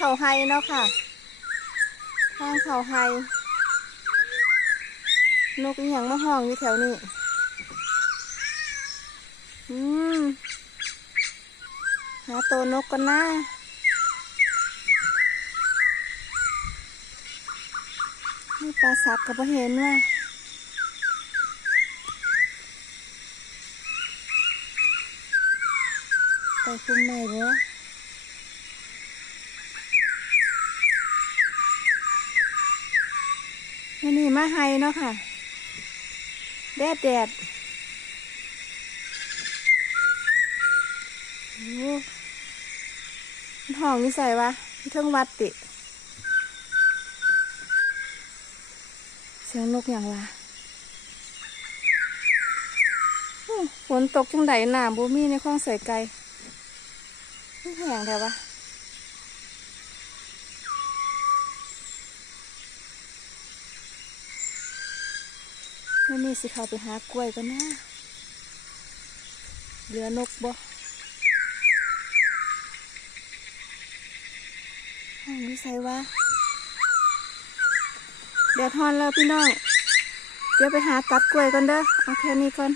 เข่าไฮเนาะค่ะ ทางเข่าไฮนกอหย่างมาห้องอยู่แถวนี้ อืมหาตัวนกกันนะนี่ปลาสับกับเห็นว่าไปคุ้มไหนบ่ วันนี้มาไฮเนาะค่ะ แดดแดดโอ้ห้องนี่ใส่วะที่เทิงวัดติ เสียงนกอย่างวะฝนตกจังไดหนาบูมีในคลองใส่ไก่ไม่แห้งแถววะ วันนี้สิเขาไปหากล้วยกันนะเหลือนกบ่ห้องนี้ใส่วะเดี๋ยวทอนแล้วพี่น้อง เดี๋ยวไปหาตัดกล้วยกันเด้อ เอาแค่นี้ก่อน